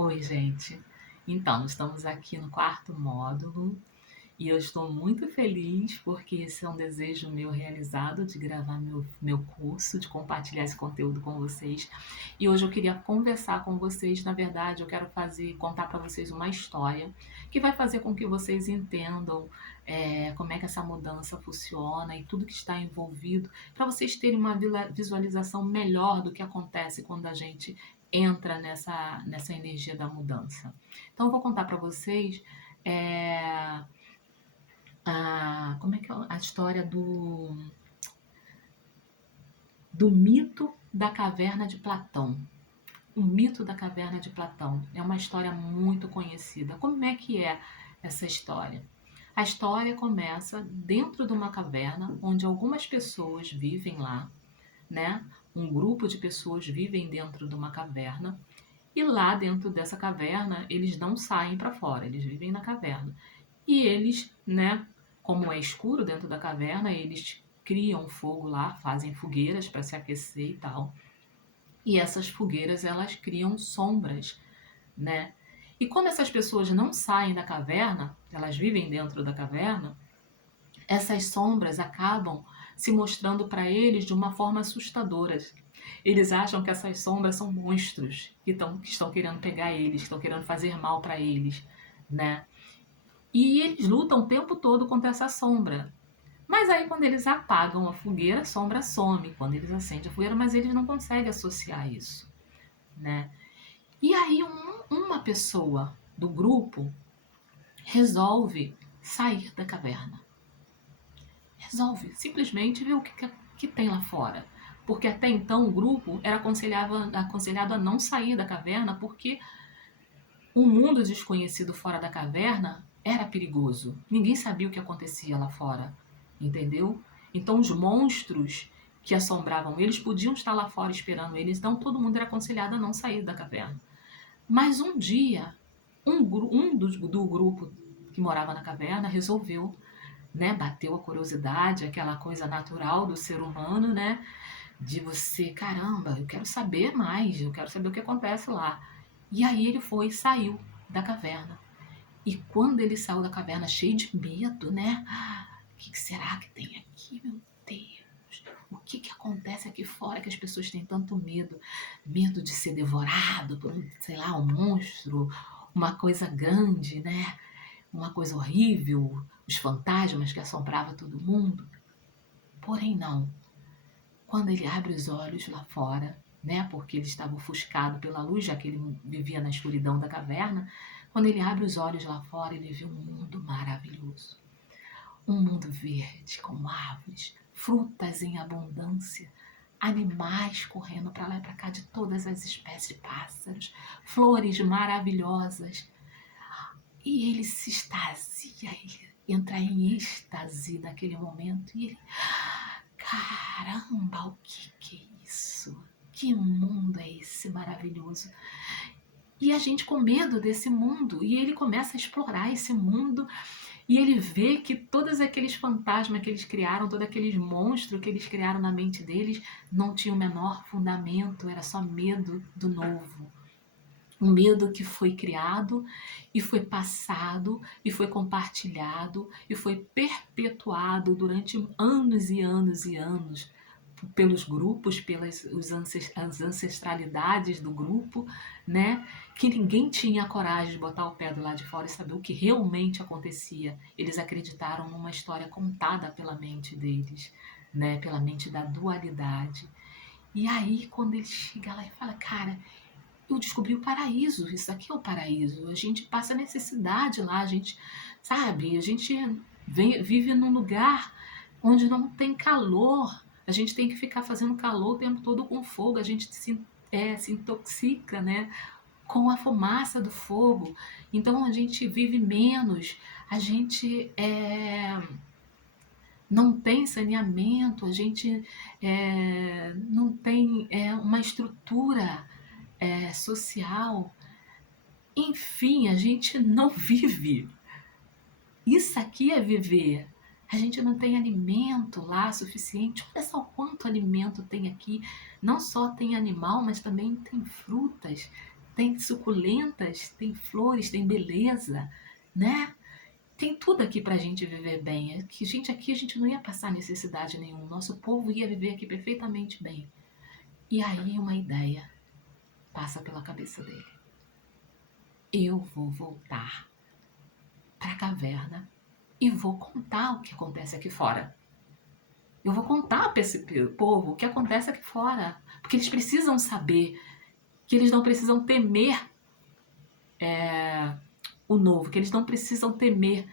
Oi, gente. Então, estamos aqui no quarto módulo e eu estou muito feliz porque esse é um desejo meu realizado de gravar meu curso, de compartilhar esse conteúdo com vocês. E hoje eu queria conversar com vocês. Na verdade, eu quero contar para vocês uma história que vai fazer com que vocês entendam como é que essa mudança funciona e tudo que está envolvido, para vocês terem uma visualização melhor do que acontece quando a gente entra nessa energia da mudança. Então, eu vou contar para vocês é, como é que é a história do mito da caverna de Platão. O mito da caverna de Platão é uma história muito conhecida. Como é que é essa história? A história começa dentro de uma caverna onde algumas pessoas vivem lá, né? Um grupo de pessoas vivem dentro de uma caverna e lá dentro dessa caverna eles não saem para fora, eles vivem na caverna. E eles, né, como é escuro dentro da caverna, eles criam fogo lá, fazem fogueiras para se aquecer e tal. E essas fogueiras elas criam sombras, né? E como essas pessoas não saem da caverna, elas vivem dentro da caverna, essas sombras acabam se mostrando para eles de uma forma assustadora. Eles acham que essas sombras são monstros que estão querendo pegar eles, que estão querendo fazer mal para eles, né? E eles lutam o tempo todo contra essa sombra. Mas aí quando eles apagam a fogueira, a sombra some. Quando eles acendem a fogueira, mas eles não conseguem associar isso, né? E aí uma pessoa do grupo resolve sair da caverna. Resolve simplesmente ver que tem lá fora. Porque até então o grupo era aconselhado a não sair da caverna porque o mundo desconhecido fora da caverna era perigoso. Ninguém sabia o que acontecia lá fora, entendeu? Então os monstros que assombravam eles podiam estar lá fora esperando eles, então todo mundo era aconselhado a não sair da caverna. Mas um dia, do grupo que morava na caverna resolveu, né, bateu a curiosidade, aquela coisa natural do ser humano, né, de você, caramba, eu quero saber mais, eu quero saber o que acontece lá. E aí ele foi, saiu da caverna. E quando ele saiu da caverna cheio de medo, né? O que será que tem aqui, meu Deus? O que acontece aqui fora que as pessoas têm tanto medo? Medo de ser devorado por um, sei lá, um monstro, uma coisa grande, né? Uma coisa horrível, os fantasmas que assombravam todo mundo. Porém, não. Quando ele abre os olhos lá fora, né? Porque ele estava ofuscado pela luz, já que ele vivia na escuridão da caverna. Quando ele abre os olhos lá fora, ele vê um mundo maravilhoso. Um mundo verde, com árvores, frutas em abundância, animais correndo para lá e para cá de todas as espécies de pássaros, flores maravilhosas. E ele se extasia, ele entra em êxtase naquele momento. E ele, caramba, o que é isso? Que mundo é esse maravilhoso? E a gente com medo desse mundo, e ele começa a explorar esse mundo, e ele vê que todos aqueles fantasmas que eles criaram, todos aqueles monstros que eles criaram na mente deles, não tinham o menor fundamento, era só medo do novo. Um medo que foi criado e foi passado e foi compartilhado e foi perpetuado durante anos e anos e anos pelos grupos, as ancestralidades do grupo, né? Que ninguém tinha coragem de botar o pé do lado de fora e saber o que realmente acontecia. Eles acreditaram numa história contada pela mente deles, né? Pela mente da dualidade. E aí, quando ele chega lá e fala, cara, eu descobri o paraíso, isso aqui é o paraíso. A gente passa necessidade lá, a gente, sabe, a gente vive num lugar onde não tem calor. A gente tem que ficar fazendo calor o tempo todo com fogo, a gente se intoxica, né? Com a fumaça do fogo. Então a gente vive menos, a gente não tem saneamento, a gente não tem uma estrutura social. Enfim, a gente não vive. Isso aqui é viver. A gente não tem alimento lá suficiente. Olha só quanto alimento tem aqui. Não só tem animal, mas também tem frutas, tem suculentas, tem flores, tem beleza, né? Tem tudo aqui pra gente viver bem. É que, gente, aqui a gente não ia passar necessidade nenhuma. Nosso povo ia viver aqui perfeitamente bem. E aí uma ideia passa pela cabeça dele. Eu vou voltar para a caverna e vou contar o que acontece aqui fora. Eu vou contar para esse povo o que acontece aqui fora. Porque eles precisam saber que eles não precisam temer o novo, que eles não precisam temer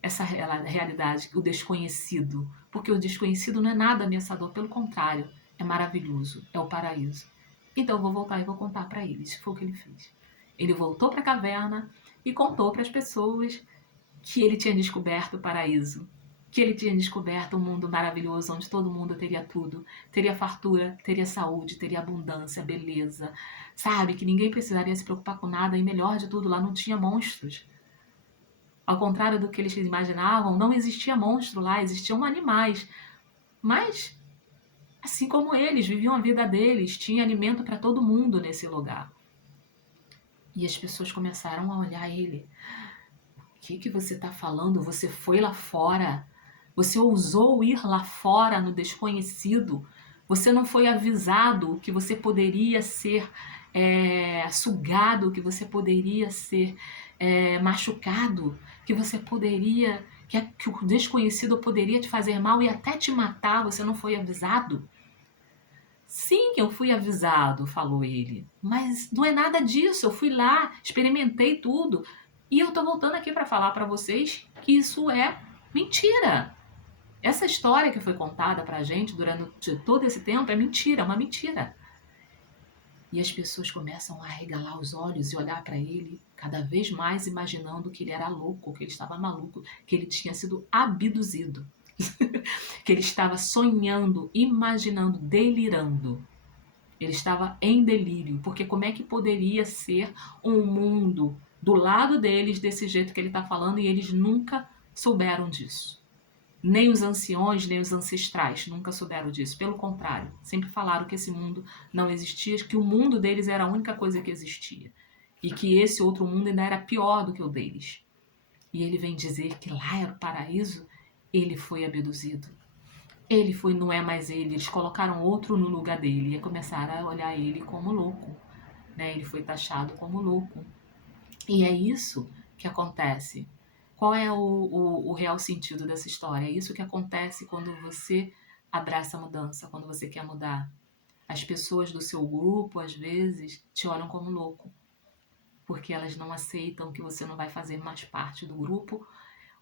essa realidade, o desconhecido. Porque o desconhecido não é nada ameaçador, pelo contrário, é maravilhoso, é o paraíso. Então eu vou voltar e vou contar para eles. Foi o que ele fez. Ele voltou para a caverna e contou para as pessoas que ele tinha descoberto o paraíso, que ele tinha descoberto um mundo maravilhoso onde todo mundo teria tudo, teria fartura, teria saúde, teria abundância, beleza, sabe? Que ninguém precisaria se preocupar com nada e melhor de tudo, lá não tinha monstros. Ao contrário do que eles imaginavam, não existia monstro lá, existiam animais. Mas, assim como eles, viviam a vida deles, tinha alimento para todo mundo nesse lugar. E as pessoas começaram a olhar ele. O que você está falando? Você foi lá fora. Você ousou ir lá fora no desconhecido. Você não foi avisado que você poderia ser sugado, que você poderia ser machucado, que você poderia, que o desconhecido poderia te fazer mal e até te matar. Você não foi avisado? Sim, eu fui avisado, falou ele. Mas não é nada disso. Eu fui lá, experimentei tudo. E eu tô voltando aqui para falar para vocês que isso é mentira. Essa história que foi contada pra gente durante todo esse tempo é mentira, é uma mentira. E as pessoas começam a arregalar os olhos e olhar para ele, cada vez mais imaginando que ele era louco, que ele estava maluco, que ele tinha sido abduzido, que ele estava sonhando, imaginando, delirando. Ele estava em delírio, porque como é que poderia ser um mundo do lado deles desse jeito que ele está falando e eles nunca souberam disso? Nem os anciões, nem os ancestrais nunca souberam disso. Pelo contrário, sempre falaram que esse mundo não existia, que o mundo deles era a única coisa que existia. E que esse outro mundo ainda era pior do que o deles. E ele vem dizer que lá era o paraíso, ele foi abduzido. Ele foi, não é mais ele, eles colocaram outro no lugar dele e começaram a olhar ele como louco. Né? Ele foi taxado como louco. E é isso que acontece. Qual é o real sentido dessa história? É isso que acontece quando você abraça a mudança, quando você quer mudar. As pessoas do seu grupo, às vezes, te olham como louco, porque elas não aceitam que você não vai fazer mais parte do grupo,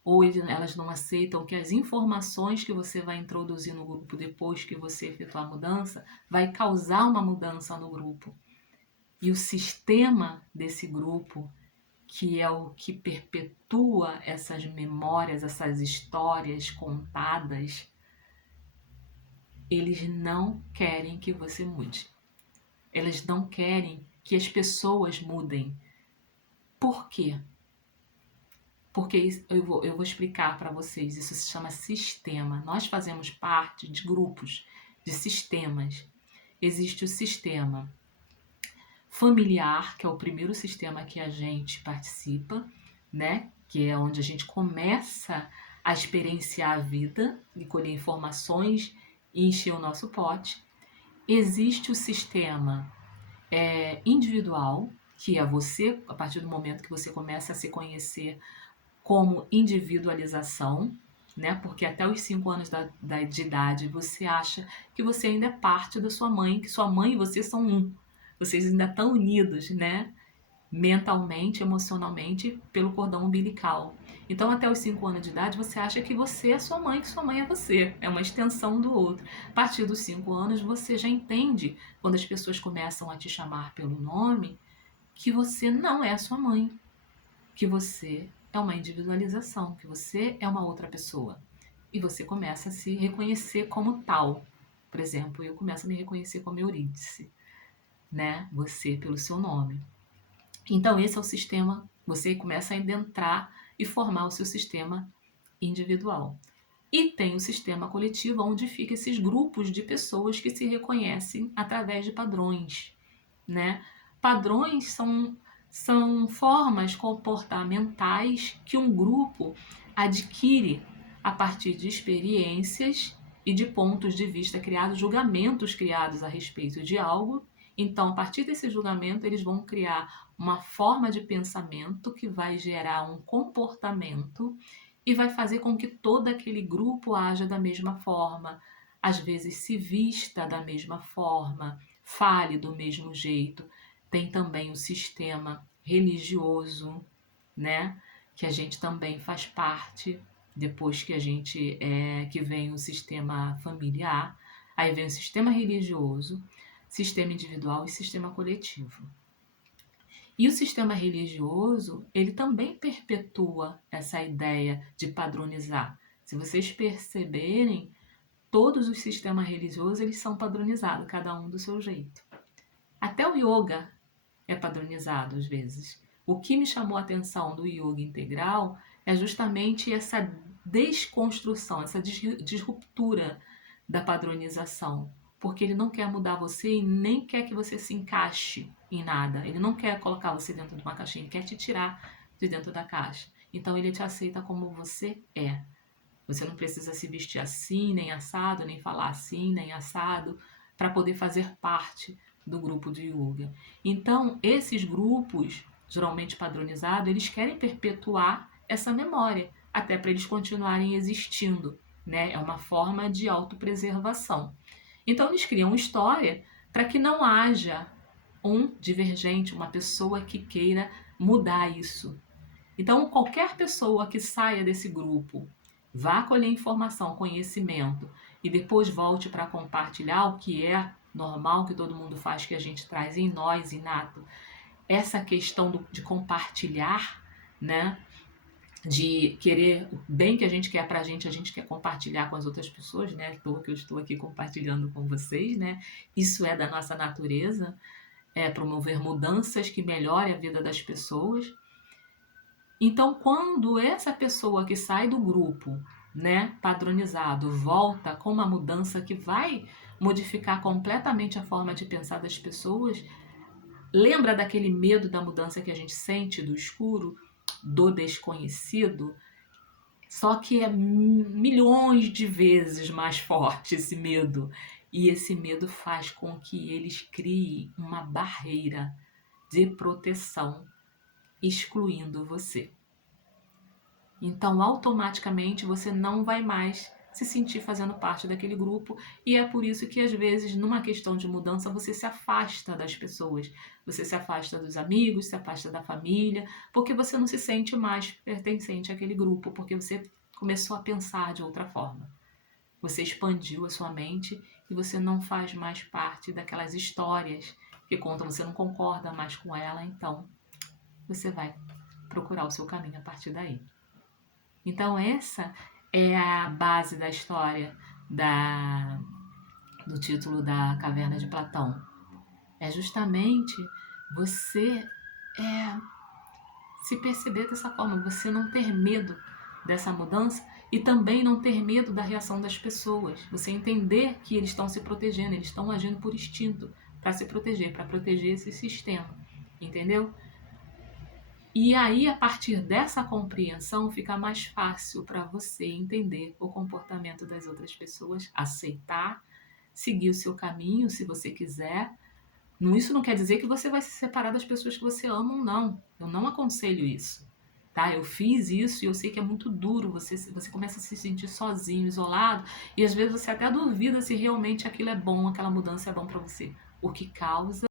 ou elas não aceitam que as informações que você vai introduzir no grupo depois que você efetuar a mudança vai causar uma mudança no grupo. E o sistema desse grupo, que é o que perpetua essas memórias, essas histórias contadas, eles não querem que você mude. Eles não querem que as pessoas mudem. Por quê? Porque eu vou explicar para vocês, isso se chama sistema. Nós fazemos parte de grupos, de sistemas. Existe o sistema familiar, que é o primeiro sistema que a gente participa, né? Que é onde a gente começa a experienciar a vida e colher informações e encher o nosso pote. Existe o sistema individual, que é você, a partir do momento que você começa a se conhecer como individualização, né? Porque até os 5 anos de idade você acha que você ainda é parte da sua mãe, que sua mãe e você são um. Vocês ainda estão unidos, né? Mentalmente, emocionalmente, pelo cordão umbilical. Então, até os 5 anos de idade, você acha que você é sua mãe, que sua mãe é você. É uma extensão do outro. A partir dos 5 anos, você já entende, quando as pessoas começam a te chamar pelo nome, que você não é a sua mãe, que você é uma individualização, que você é uma outra pessoa. E você começa a se reconhecer como tal. Por exemplo, eu começo a me reconhecer como Eurídice, né? Você pelo seu nome. Então esse é o sistema, você começa a adentrar e formar o seu sistema individual. E tem o sistema coletivo, onde ficam esses grupos de pessoas que se reconhecem através de padrões, né? Padrões são formas comportamentais que um grupo adquire a partir de experiências e de pontos de vista criados, julgamentos criados a respeito de algo. Então, a partir desse julgamento, eles vão criar uma forma de pensamento que vai gerar um comportamento e vai fazer com que todo aquele grupo haja da mesma forma, às vezes se vista da mesma forma, fale do mesmo jeito. Tem também o sistema religioso, né? Que a gente também faz parte, depois que a gente que vem o sistema familiar, aí vem o sistema religioso, sistema individual e sistema coletivo. E o sistema religioso, ele também perpetua essa ideia de padronizar. Se vocês perceberem, todos os sistemas religiosos, eles são padronizados, cada um do seu jeito. Até o yoga é padronizado às vezes. O que me chamou a atenção do yoga integral é justamente essa desconstrução, essa disruptura da padronização, porque ele não quer mudar você e nem quer que você se encaixe em nada. Ele não quer colocar você dentro de uma caixinha, ele quer te tirar de dentro da caixa. Então ele te aceita como você é. Você não precisa se vestir assim, nem assado, nem falar assim, nem assado, para poder fazer parte do grupo de yoga. Então, esses grupos, geralmente padronizados, eles querem perpetuar essa memória, até para eles continuarem existindo, né? É uma forma de autopreservação. Então, eles criam história para que não haja um divergente, uma pessoa que queira mudar isso. Então, qualquer pessoa que saia desse grupo, vá colher informação, conhecimento e depois volte para compartilhar o que é normal, que todo mundo faz, que a gente traz em nós, inato. Essa questão de compartilhar, né? De querer o bem que a gente quer pra gente, a gente quer compartilhar com as outras pessoas, né? Que eu estou aqui compartilhando com vocês, né? Isso é da nossa natureza, é promover mudanças que melhorem a vida das pessoas. Então, quando essa pessoa que sai do grupo, né, padronizado, volta com uma mudança que vai modificar completamente a forma de pensar das pessoas, lembra daquele medo da mudança que a gente sente do escuro, do desconhecido? Só que é milhões de vezes mais forte esse medo. E esse medo faz com que eles criem uma barreira de proteção, excluindo você. Então, automaticamente, você não vai mais se sentir fazendo parte daquele grupo, e é por isso que, às vezes, numa questão de mudança, você se afasta das pessoas, você se afasta dos amigos, se afasta da família, porque você não se sente mais pertencente àquele grupo, porque você começou a pensar de outra forma. Você expandiu a sua mente e você não faz mais parte daquelas histórias que contam, você não concorda mais com ela, então você vai procurar o seu caminho a partir daí. Então essa é a base da história do título da Caverna de Platão. É justamente você se perceber dessa forma, você não ter medo dessa mudança e também não ter medo da reação das pessoas. Você entender que eles estão se protegendo, eles estão agindo por instinto para se proteger, para proteger esse sistema. Entendeu? E aí, a partir dessa compreensão, fica mais fácil para você entender o comportamento das outras pessoas, aceitar, seguir o seu caminho, se você quiser. Isso não quer dizer que você vai se separar das pessoas que você ama, não. Eu não aconselho isso. Tá? Eu fiz isso e eu sei que é muito duro. Você começa a se sentir sozinho, isolado, e às vezes você até duvida se realmente aquilo é bom, aquela mudança é bom para você. O que causa